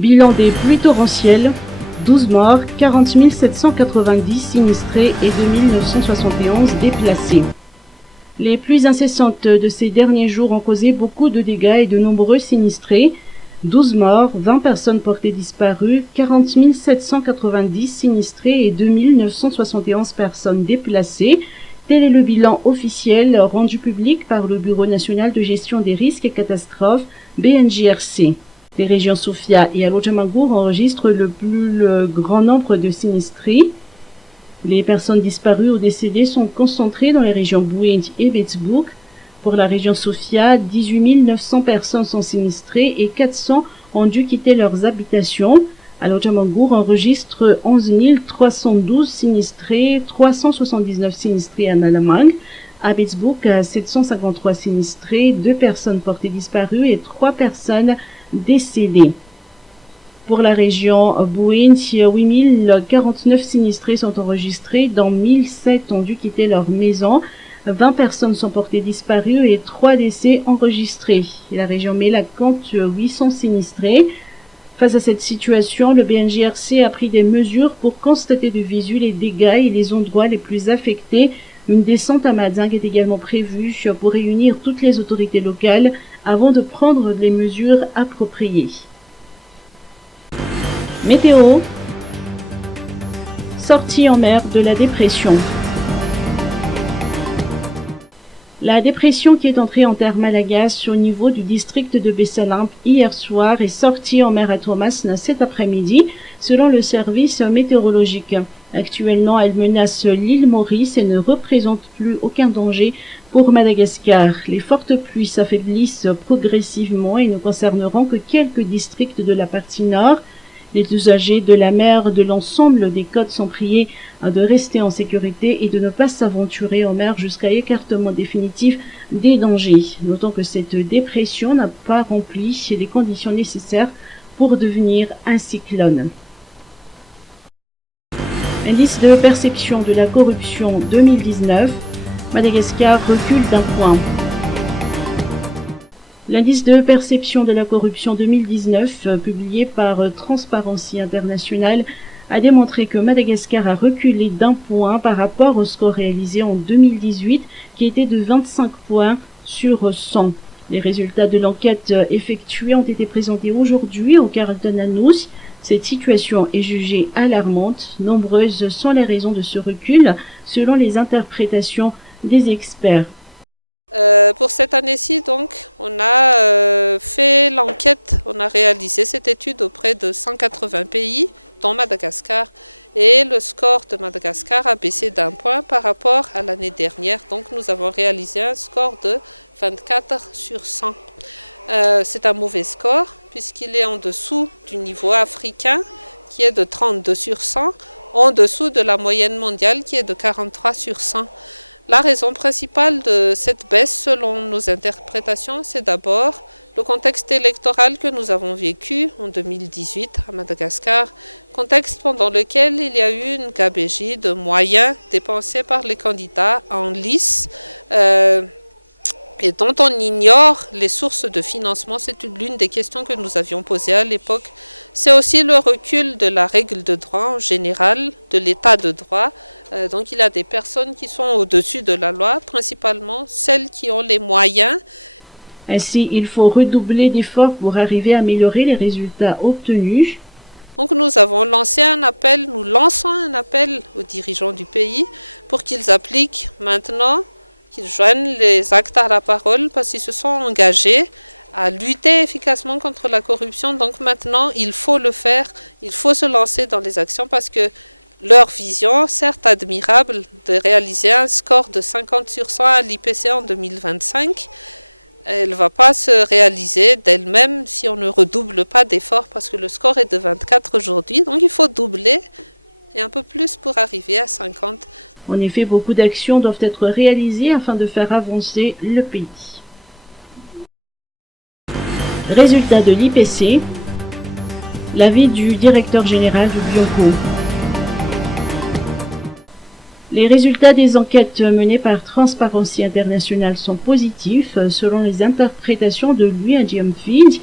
Bilan des pluies torrentielles, 12 morts, 40 790 sinistrés et 2971 déplacés. Les pluies incessantes de ces derniers jours ont causé beaucoup de dégâts et de nombreux sinistrés. 12 morts, 20 personnes portées disparues, 40 790 sinistrés et 2971 personnes déplacées. Tel est le bilan officiel rendu public par le Bureau national de gestion des risques et catastrophes, BNJRC. Les régions Sofia et Al-Ojamangour enregistrent le plus grand nombre de sinistrés. Les personnes disparues ou décédées sont concentrées dans les régions Bouent et Betzbouk. Pour la région Sofia, 18 900 personnes sont sinistrées et 400 ont dû quitter leurs habitations. Al-Ojamangour enregistre 11 312 sinistrés, 379 sinistrés à Nalamang. À Betzbouk, 753 sinistrés, 2 personnes portées disparues et 3 personnes décédées. Pour la région Bouent, 8049 sinistrés sont enregistrés, dont 1007 ont dû quitter leur maison. 20 personnes sont portées disparues et 3 décès enregistrés. Et la région Mela compte 800 sinistrés. Face à cette situation, le BNJRC a pris des mesures pour constater de visu les dégâts et les endroits les plus affectés. Une descente à Madingue est également prévue pour réunir toutes les autorités locales avant de prendre les mesures appropriées. Météo. Sortie en mer de la dépression. La dépression qui est entrée en terre malagasse au niveau du district de Bessalimp hier soir est sortie en mer à Thomas cet après-midi, selon le service météorologique. Actuellement, elle menace l'île Maurice et ne représente plus aucun danger pour Madagascar. Les fortes pluies s'affaiblissent progressivement et ne concerneront que quelques districts de la partie nord. Les usagers de la mer de l'ensemble des côtes sont priés de rester en sécurité et de ne pas s'aventurer en mer jusqu'à écartement définitif des dangers. Notons que cette dépression n'a pas rempli les conditions nécessaires pour devenir un cyclone. Indice de perception de la corruption 2019, Madagascar recule d'un point. L'indice de perception de la corruption 2019, publié par Transparency International, a démontré que Madagascar a reculé d'un point par rapport au score réalisé en 2018, qui était de 25 points sur 100. Les résultats de l'enquête effectuée ont été présentés aujourd'hui au Carlton News. Cette situation est jugée alarmante. Nombreuses sont les raisons de ce recul, selon les interprétations des experts. Pour cette année-ci, donc, on a fait l'enquête, on a réalisé cette étude auprès de 180 pays, dont Madagascar, et le score de Madagascar a baissé d'un point par rapport à l'année dernière. Donc, nous avons réalisé un score de 24 sur 100. C'est un mauvais score, puisqu'il est en dessous du niveau africain, qui est de 32 sur 100, en dessous de la moyenne mondiale, qui est de 43 sur 100. La raison principale de cette baisse, selon nos interprétations, c'est d'abord le contexte électoral que nous avons vécu en 2018 à Madagascar, contexte pendant lequel il y a eu une gabegie de moyens dépensés par les candidats en lice et dont on ignore les sources de financement. C'est l'une des questions que nous avions posées à l'époque. C'est aussi le recul de la règle de droit en général, de l'état de droit. Donc il y a des personnes qui sont au-dessus de la loi, principalement celles qui ont les moyens. Ainsi, il faut redoubler d'efforts pour arriver à améliorer les résultats obtenus. Donc nous avons lancé un appel, nous lançons un appel aux dirigeants du pays pour qu'ils appliquent maintenant, qu'ils joignent les actes à la parole parce qu'ils se sont engagés à lutter efficacement contre la corruption. Donc maintenant, il faut le faire, il faut se lancer dans les actions parce que leur vision, certes admirable, de réaliser un score de 50 sur 100 à l'IPC en 2025, elle ne va pas se réaliser d'elle-même si on ne redouble pas d'efforts parce que le score est de 24 aujourd'hui. Donc il faut doubler et un peu plus pour arriver à 50. En effet, beaucoup d'actions doivent être réalisées afin de faire avancer le pays. Résultat de l'IPC, l'avis du directeur général du Bionco. Les résultats des enquêtes menées par Transparency International sont positifs selon les interprétations de Louis Adjamfid.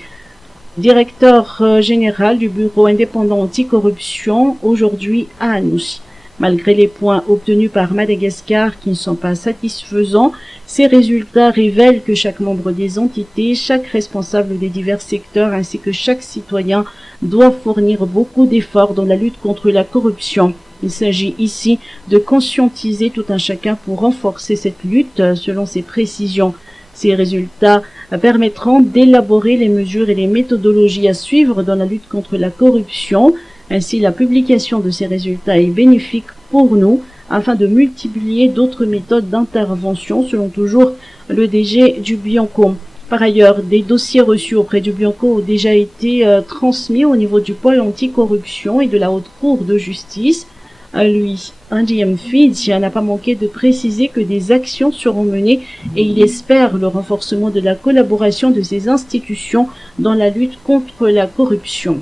directeur général du Bureau indépendant anticorruption, aujourd'hui à Anous. Malgré les points obtenus par Madagascar qui ne sont pas satisfaisants, ces résultats révèlent que chaque membre des entités, chaque responsable des divers secteurs ainsi que chaque citoyen doit fournir beaucoup d'efforts dans la lutte contre la corruption. Il s'agit ici de conscientiser tout un chacun pour renforcer cette lutte selon ces précisions. Ces résultats permettront d'élaborer les mesures et les méthodologies à suivre dans la lutte contre la corruption. Ainsi, la publication de ces résultats est bénéfique pour nous afin de multiplier d'autres méthodes d'intervention selon toujours le DG du Bianco. Par ailleurs, des dossiers reçus auprès du Bianco ont déjà été transmis au niveau du pôle anticorruption et de la Haute Cour de justice. Lui, Ndiam Fidj n'a pas manqué de préciser que des actions seront menées et il espère le renforcement de la collaboration de ces institutions dans la lutte contre la corruption.